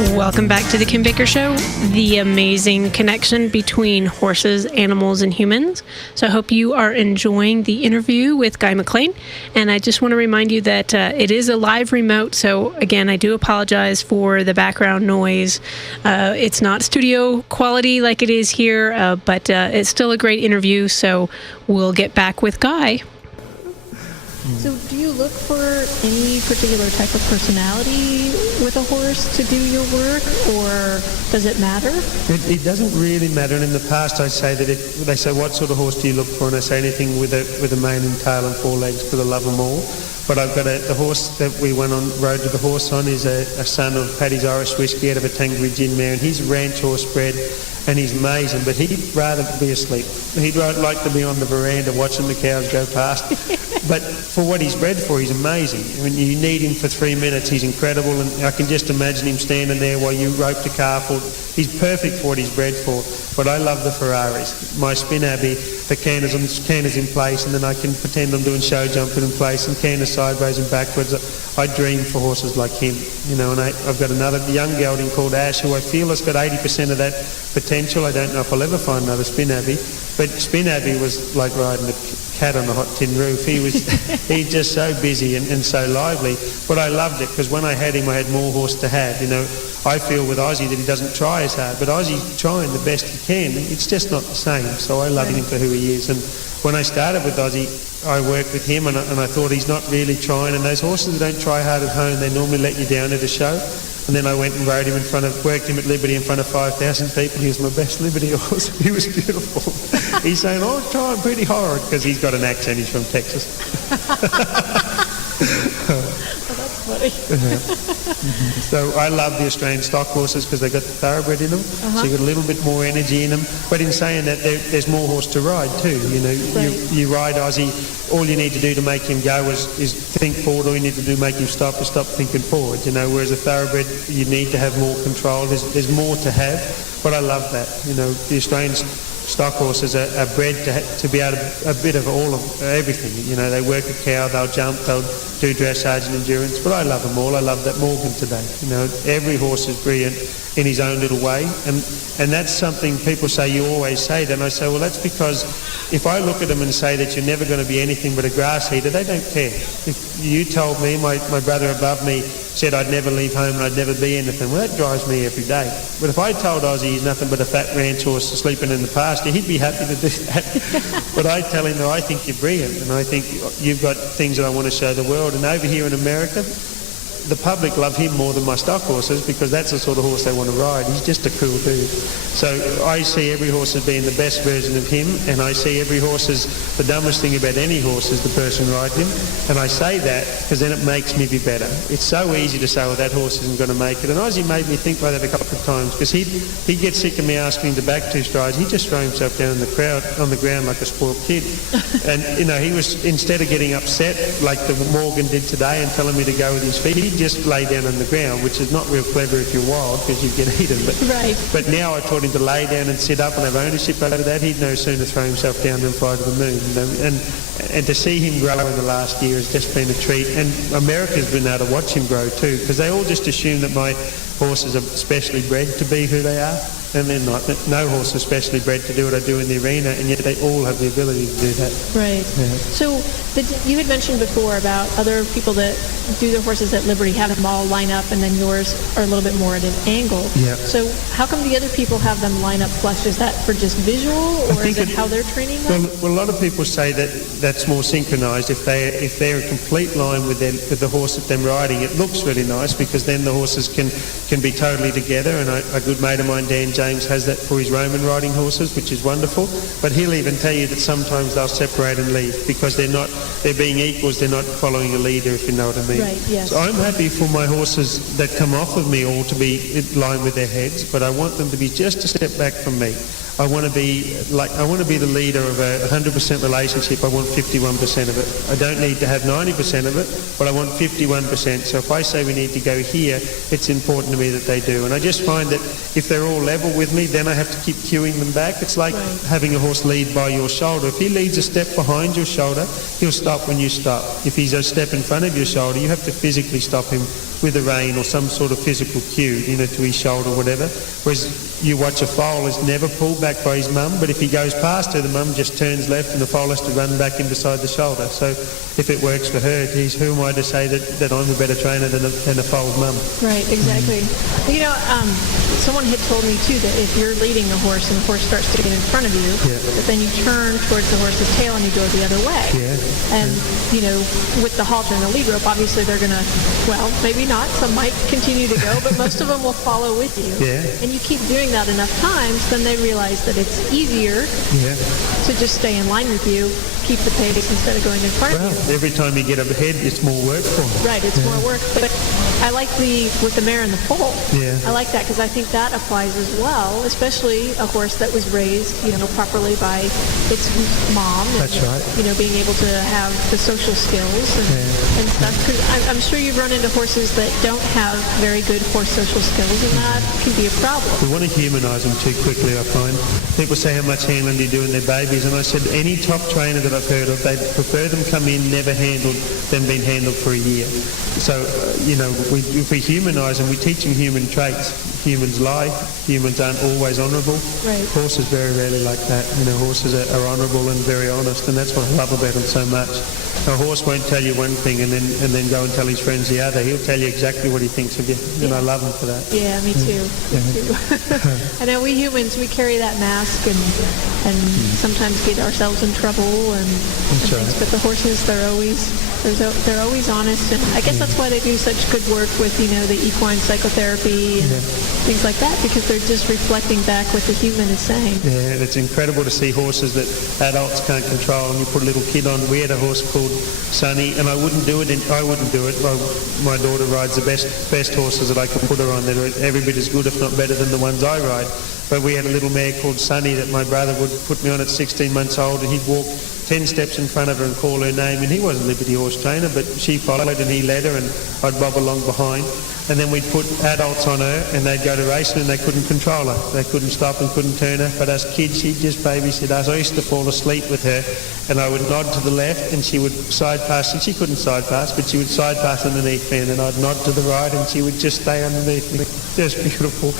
Welcome back to the Kim Baker Show, the amazing connection between horses, animals, and humans. So I hope you are enjoying the interview with Guy McLean. And I just want to remind you that it is a live remote. So again, I do apologize for the background noise. It's not studio quality like it is here, but it's still a great interview. So we'll get back with Guy. So do you look for any particular type of personality with a horse to do your work, or does it matter? It doesn't really matter. And in the past, I say that if they say, what sort of horse do you look for? And I say anything with a mane and tail and four legs, because I love them all. But I've got the horse that we went on rode to the horse on is a son of Paddy's Irish Whiskey out of a Tangri Gin mare, and he's ranch horse bred. And he's amazing, but he'd rather be asleep. He'd like to be on the veranda watching the cows go past. But for what he's bred for, he's amazing. I mean, you need him for 3 minutes, he's incredible, and I can just imagine him standing there while you rope the calf. He's perfect for what he's bred for. But I love the Ferraris. My Spin Abbey, the canter's in place, and then I can pretend I'm doing show jumping in place and canter sideways and backwards. I dream for horses like him, you know, and I've got another young gelding called Ash, who I feel has got 80% of that potential. I don't know if I'll ever find another Spin Abbey, but Spin Abbey was like riding a cat on a hot tin roof. He's just so busy and so lively. But I loved it, because when I had him, I had more horse to have. You know, I feel with Ozzy that he doesn't try as hard, but Ozzy's trying the best he can. It's just not the same. So I love him for who he is. And when I started with Ozzy, I worked with him, and I thought he's not really trying. And those horses that don't try hard at home, they normally let you down at a show. And then I went and rode him worked him at Liberty in front of 5,000 people. He was my best Liberty horse. He was beautiful. He's saying, oh, I'm trying pretty hard, because he's got an accent. He's from Texas. Well, that's funny. So I love the Australian stock horses, because they've got the thoroughbred in them. So you've got a little bit more energy in them. But in saying that, there's more horse to ride too. You know, you ride Aussie, all you need to do to make him go is think forward. All you need to do to make him stop is stop thinking forward. You know, whereas a thoroughbred, you need to have more control. There's more to have. But I love that. You know, the Australian stock horses are bred to be able to a bit of all of everything. You know, they work a cow, they'll jump, they'll do dressage and endurance. But I love them all. I love that Morgan today. You know, every horse is brilliant in his own little way, and that's something people say, you always say that, and I say, well, that's because if I look at them and say that you're never going to be anything but a grass eater, they don't care. If you told me, my brother above me said I'd never leave home and I'd never be anything, well, that drives me every day. But if I told Ozzy he's nothing but a fat ranch horse sleeping in the pasture, he'd be happy to do that. But I tell him that I think you're brilliant, and I think you've got things that I want to show the world. And over here in America, the public love him more than my stock horses, because that's the sort of horse they want to ride. He's just a cool dude. So I see every horse as being the best version of him, and I see every horse as the dumbest thing about any horse is the person riding him. And I say that because then it makes me be better. It's so easy to say, well, that horse isn't going to make it. And Ozzy made me think about that a couple of times, because he'd get sick of me asking him to back two strides. He'd just throw himself down in on the ground like a spoiled kid. And, you know, he was, instead of getting upset like the Morgan did today and telling me to go with his feet, he'd just lay down on the ground, which is not real clever if you're wild, because you get eaten. But now I taught him to lay down and sit up and have ownership over that. He'd no sooner throw himself down than fly to the moon. You know? And to see him grow in the last year has just been a treat. And America's been able to watch him grow too, because they all just assume that my horses are specially bred to be who they are. And they're not. No horse is specially bred to do what I do in the arena, and yet they all have the ability to do that. Right. Yeah. So you had mentioned before about other people that do their horses at Liberty, have them all line up, and then yours are a little bit more at an angle. Yeah. So how come the other people have them line up flush? Is that for just visual, or is it how they're training them? Well, a lot of people say that that's more synchronised. If they're a complete line with the horse that they're riding, it looks really nice, because then the horses can be totally together. And a good mate of mine, Dan James, has that for his Roman riding horses, which is wonderful. But he'll even tell you that sometimes they'll separate and leave, because they're being equals, they're not following a leader, if you know what I mean. Right, yes. So I'm happy for my horses that come off of me all to be in line with their heads, but I want them to be just a step back from me. I want to be the leader of a 100% relationship. I want 51% of it. I don't need to have 90% of it, but I want 51%. So if I say we need to go here, it's important to me that they do. And I just find that if they're all level with me, then I have to keep cueing them back. It's like having a horse lead by your shoulder. If he leads a step behind your shoulder, he'll stop when you stop. If he's a step in front of your shoulder, you have to physically stop him with a rein or some sort of physical cue, to his shoulder or whatever. Whereas you watch a foal is never pulled back by his mum, but if he goes past her, the mum just turns left and the foal has to run back in beside the shoulder. So if it works for her, geez, who am I to say that I'm a better trainer than a foal's mum? Right, exactly. Someone had told me too that if you're leading a horse and the horse starts to get in front of you, but then you turn towards the horse's tail and you go the other way. And, with the halter and the lead rope, obviously they're going to, well, maybe not. Some might continue to go, but most of them will follow with you. And you keep doing that enough times, then they realize that it's easier to just stay in line with you, keep the pace instead of going in front of you. Every time you get ahead, it's more work for them. Right, it's more work. But I like with the mare and the foal. I like that because I think that applies as well, especially a horse that was raised, properly by its mom. That's right. Being able to have the social skills and stuff. Because I'm sure you've run into horses that don't have very good horse social skills, and that can be a problem. We want to humanise them too quickly, I find. People say, how much handling do you do in their babies? And I said, any top trainer that I've heard of, they prefer them come in never handled than been handled for a year. So, if we humanise them, we teach them human traits. Humans lie. Humans aren't always honourable. Right. Horses very rarely like that. Horses are honourable and very honest, and that's what I love about them so much. A horse won't tell you one thing and then go and tell his friends the other. He'll tell you exactly what he thinks of you, and I love him for that. Yeah, me too. Me too. I know we humans, we carry that mask and sometimes get ourselves in trouble and things, but the horses, they're always honest, and I guess that's why they do such good work with the equine psychotherapy and things like that, because they're just reflecting back what the human is saying. Yeah, and it's incredible to see horses that adults can't control, and you put a little kid on. We had a horse called Sunny, and I wouldn't do it. My daughter rides the best horses that I could put her on. They're every bit as good, if not better, than the ones I ride. But we had a little mare called Sunny that my brother would put me on at 16 months old, and he'd walk 10 steps in front of her and call her name, and he wasn't a Liberty horse trainer, but she followed and he led her, and I'd bob along behind. And then we'd put adults on her, and they'd go to racing, and they couldn't control her. They couldn't stop and couldn't turn her. But as kids, she'd just babysit us. I used to fall asleep with her, and I would nod to the left, and she would side pass, and she couldn't side pass, but she would side pass underneath me, and then I'd nod to the right, and she would just stay underneath me. Just beautiful.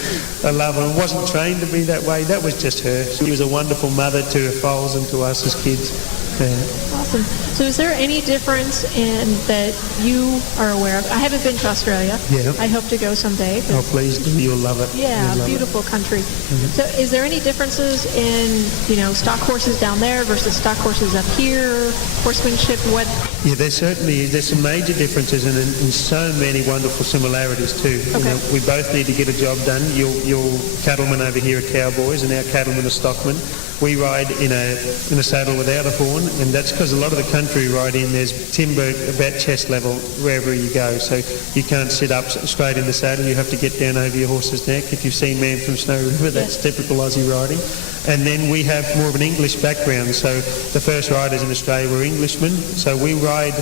I love her. I wasn't trained to be that way. That was just her. She was a wonderful mother to her foals and to us as kids. Awesome. So is there any difference in that you are aware of? I haven't been to Australia. I hope to go someday. Oh, please do. You'll love it. Yeah, beautiful country. So is there any differences in, stock horses down there versus stock horses up here, horsemanship, what? Yeah, there's some major differences and so many wonderful similarities too. Okay. We both need to get a job done. Your cattlemen over here are cowboys and our cattlemen are stockmen. We ride in a saddle without a horn, and that's because a lot of the country we ride in, there's timber about chest level wherever you go, so you can't sit up straight in the saddle. You have to get down over your horse's neck. If you've seen Man from Snow River, that's typical Aussie riding. And then we have more of an English background, so the first riders in Australia were Englishmen, so we ride,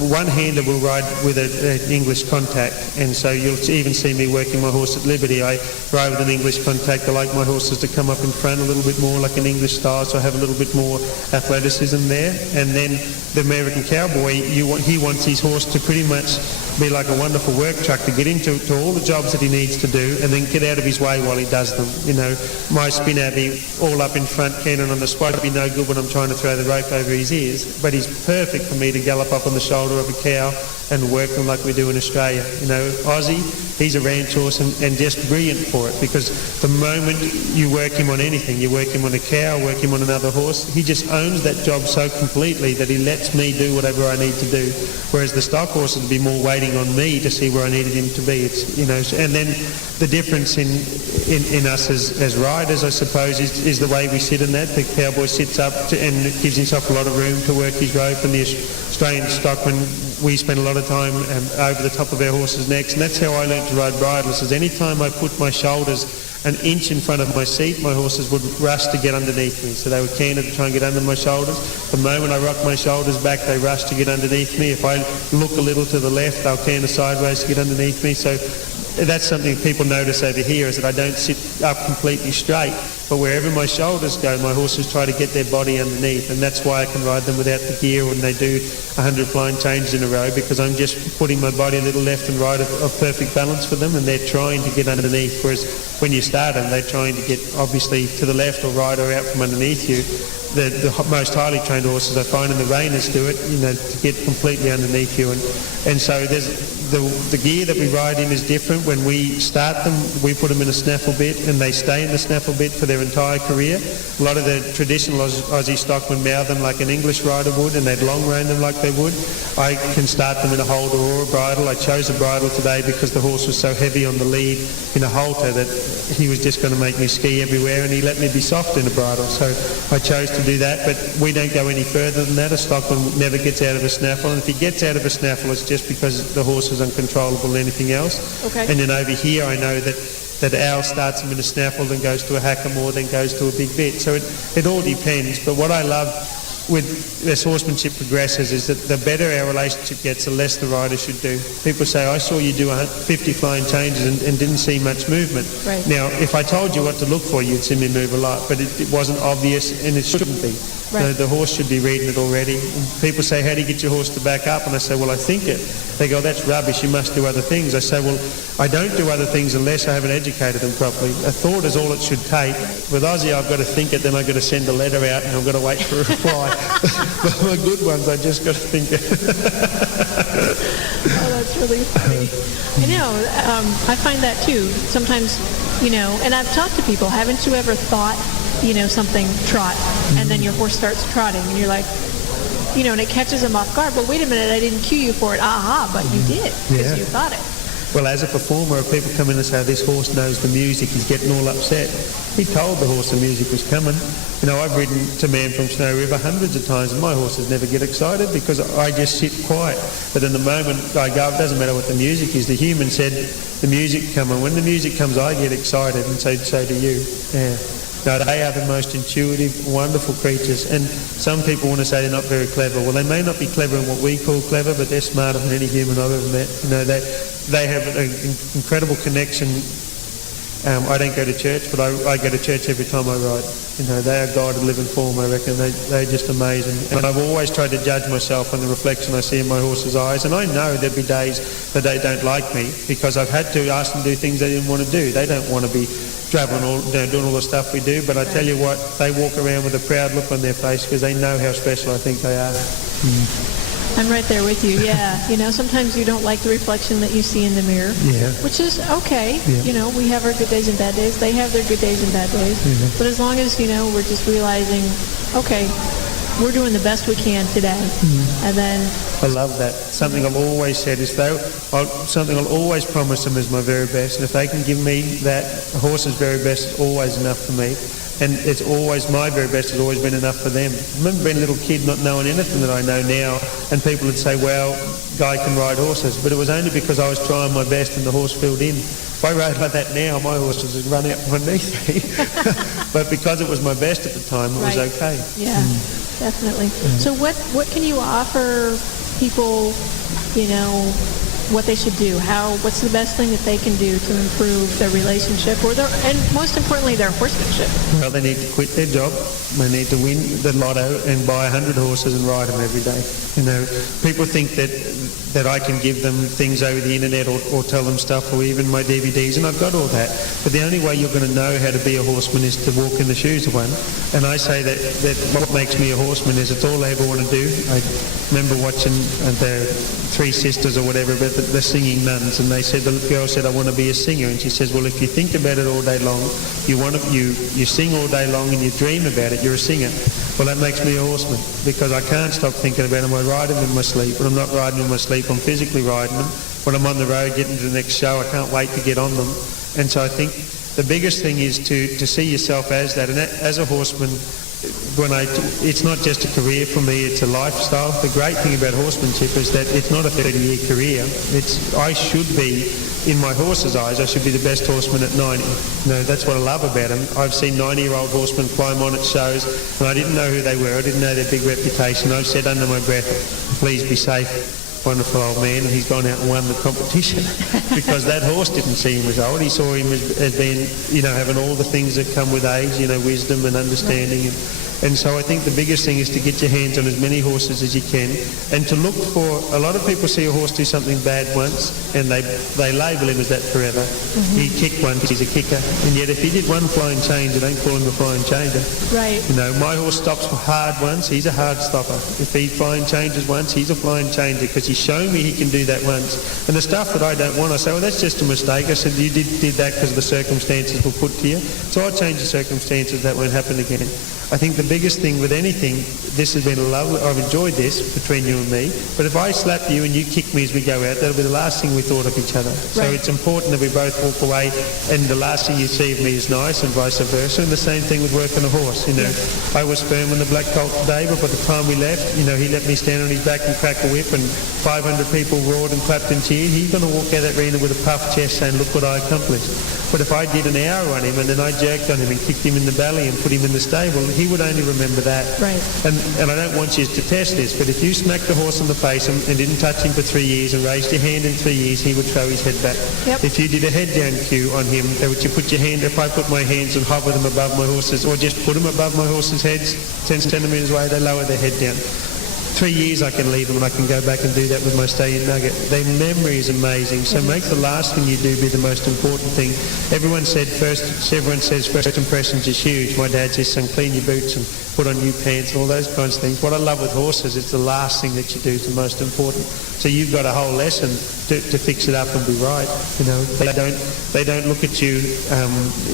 one-hander will ride with an English contact, and so you'll even see me working my horse at Liberty. I ride with an English contact. I like my horses to come up in front a little bit more like an English style, so I have a little bit more athleticism there. And then the American cowboy, he wants his horse to pretty much be like a wonderful work truck to get into all the jobs that he needs to do and then get out of his way while he does them. My spin Abbey all up in front, Kenan on the spot, would be no good when I'm trying to throw the rope over his ears, but he's perfect for me to gallop up on the shoulder of a cow and work them like we do in Australia. Aussie, he's a ranch horse and just brilliant for it, because the moment you work him on anything, you work him on a cow, work him on another horse, he just owns that job so completely that he lets me do whatever I need to do. Whereas the stock horse would be more waiting on me to see where I needed him to be. And then the difference in us as riders, I suppose, is the way we sit in that. The cowboy sits up and gives himself a lot of room to work his rope, and the Australian stockman, we spend a lot of time over the top of our horses' necks, and that's how I learned to ride bridleless. Is any time I put my shoulders an inch in front of my seat, my horses would rush to get underneath me. So they would canter to try and get under my shoulders. The moment I rock my shoulders back, they rush to get underneath me. If I look a little to the left, they'll canter sideways to get underneath me. So that's something people notice over here, is that I don't sit up completely straight, but wherever my shoulders go, my horses try to get their body underneath, and that's why I can ride them without the gear when they do 100 flying changes in a row, because I'm just putting my body a little left and right of perfect balance for them, and they're trying to get underneath, whereas when you start them, they're trying to get obviously to the left or right or out from underneath you. The most highly trained horses I find, and the reiners do it, to get completely underneath you, and so there's the gear that we ride in is different. When we start them, we put them in a snaffle bit, and they stay in the snaffle bit for their entire career. A lot of the traditional Aussie stockmen mouth them like an English rider would, and they'd long rein them like they would. I can start them in a halter or a bridle. I chose a bridle today because the horse was so heavy on the lead in a halter that he was just going to make me ski everywhere, and he let me be soft in a bridle. So I chose to do that, but we don't go any further than that. A stockman never gets out of a snaffle, and if he gets out of a snaffle, it's just because the horse is uncontrollable than anything else. Okay. And then over here, I know that Al starts him in a snaffle, then goes to a hackamore, then goes to a big bit. So it all depends. But what I love with as horsemanship progresses is that the better our relationship gets, the less the rider should do. People say, I saw you do 50 flying changes and didn't see much movement. Right. Now, if I told you what to look for, you'd see me move a lot, but it wasn't obvious, and it shouldn't be. Right. The horse should be reading it already. And people say, how do you get your horse to back up? And I say, well, I think it. They go, that's rubbish, you must do other things. I say, well, I don't do other things unless I haven't educated them properly. A thought is all it should take. With Aussie, I've got to think it, then I've got to send a letter out, and I've got to wait for a reply. But my good ones, I just got to think it. Oh, that's really funny. I know. I find that too. Sometimes, and I've talked to people, haven't you ever thought, something trot, and then your horse starts trotting, and you're like, and it catches them off guard. But wait a minute, I didn't cue you for it. Aha, but you did, because you thought it. Well, as a performer, if people come in and say, this horse knows the music, he's getting all upset. He told the horse the music was coming. I've ridden to Man from Snow River hundreds of times, and my horses never get excited because I just sit quiet. But in the moment I go, it doesn't matter what the music is. The human said, the music come, and when the music comes, I get excited, and so do you. Yeah. No, they are the most intuitive, wonderful creatures, and some people want to say they're not very clever. Well, they may not be clever in what we call clever, but they're smarter than any human I've ever met. They have an incredible connection. I don't go to church, but I go to church every time I ride. They are God in living form, I reckon. They're just amazing. And I've always tried to judge myself on the reflection I see in my horse's eyes, and I know there'll be days that they don't like me because I've had to ask them to do things they didn't want to do. They don't want to be travelling doing all the stuff we do, but I tell you what, they walk around with a proud look on their face because they know how special I think they are. I'm right there with you, yeah. Sometimes you don't like the reflection that you see in the mirror, which is okay. Yeah. We have our good days and bad days. They have their good days and bad days. But as long as, we're just realizing, okay, we're doing the best we can today. And then... I love that. Something I've always said is something I'll always promise them is my very best. And if they can give me that, a horse's very best is always enough for me. And it's always, my very best has always been enough for them. I remember being a little kid not knowing anything that I know now, and people would say, well, Guy can ride horses. But it was only because I was trying my best and the horse filled in. If I rode like that now, my horses would run out from underneath me. But because it was my best at the time, it was okay. Yeah, definitely. So what can you offer people, what they should do? What's the best thing that they can do to improve their relationship and most importantly, their horsemanship? Well, they need to quit their job. They need to win the lotto and buy 100 horses and ride them every day. People think that I can give them things over the internet or tell them stuff or even my DVDs, and I've got all that. But the only way you're going to know how to be a horseman is to walk in the shoes of one. And I say that what makes me a horseman is it's all I ever want to do. I remember watching the Three Sisters or whatever, but the singing nuns, and the girl said, I want to be a singer. And she says, well, if you think about it all day long, you sing all day long and you dream about it, you're a singer. Well, that makes me a horseman because I can't stop thinking about them. I ride them in my sleep. When I'm not riding in my sleep, I'm physically riding them. When I'm on the road getting to the next show, I can't wait to get on them. And so I think the biggest thing is to see yourself as that. And as a horseman, it's not just a career for me, it's a lifestyle. The great thing about horsemanship is that it's not a 30-year career. I should be, in my horse's eyes, I should be the best horseman at 90. That's what I love about them. I've seen 90-year-old horsemen climb on at shows, and I didn't know who they were. I didn't know their big reputation. I've said under my breath, please be safe. wonderful old man, and he's gone out and won the competition because that horse didn't see him as old. He saw him as being, having all the things that come with age, wisdom and understanding. And so I think the biggest thing is to get your hands on as many horses as you can, and to look for, a lot of people see a horse do something bad once and they label him as that forever. He kicked once, he's a kicker. And yet if he did one flying change, they don't call him a flying changer. Right. My horse stops hard once, he's a hard stopper. If he flying changes once, he's a flying changer because he's shown me he can do that once. And the stuff that I don't want, I say, well, that's just a mistake. I said, you did that because the circumstances were put to you. So I'll change the circumstances, that won't happen again. I think the biggest thing with anything, this has been lovely, I've enjoyed this between you and me, but if I slap you and you kick me as we go out, that'll be the last thing we thought of each other. So it's important that we both walk away and the last thing you see of me is nice, and vice versa. And the same thing with working a horse. I was firm on the black colt today, but by the time we left, he let me stand on his back and crack a whip, and 500 people roared and clapped and cheered. He's going to walk out that arena with a puffed chest saying, look what I accomplished. But if I did an hour on him and then I jerked on him and kicked him in the belly and put him in the stable, he would only remember that. Right. And I don't want you to test this, but if you smacked the horse in the face and didn't touch him for 3 years and raised your hand in 3 years, he would throw his head back. Yep. If you did a head down cue on him, would you put your hand, if I put my hands and hover them above my horses, or just put them above my horses' heads, 10 centimetres away, they lower their head down. 3 years I can leave them and I can go back and do that with my stallion Nugget. Their memory is amazing, so make the last thing you do be the most important thing. Everyone says first impressions is huge. My dad says, son, clean your boots and put on new pants and all those kinds of things. What I love with horses, it's the last thing that you do is the most important. So you've got a whole lesson to fix it up and be right. They don't look at you.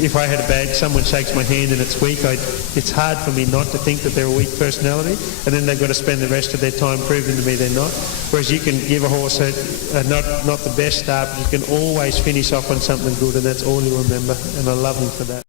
If I had someone shakes my hand and it's weak, it's hard for me not to think that they're a weak personality, and then they've got to spend the rest of their time proving to me they're not. Whereas you can give a horse not the best start, but you can always finish off on something good, and that's all you remember, and I love them for that.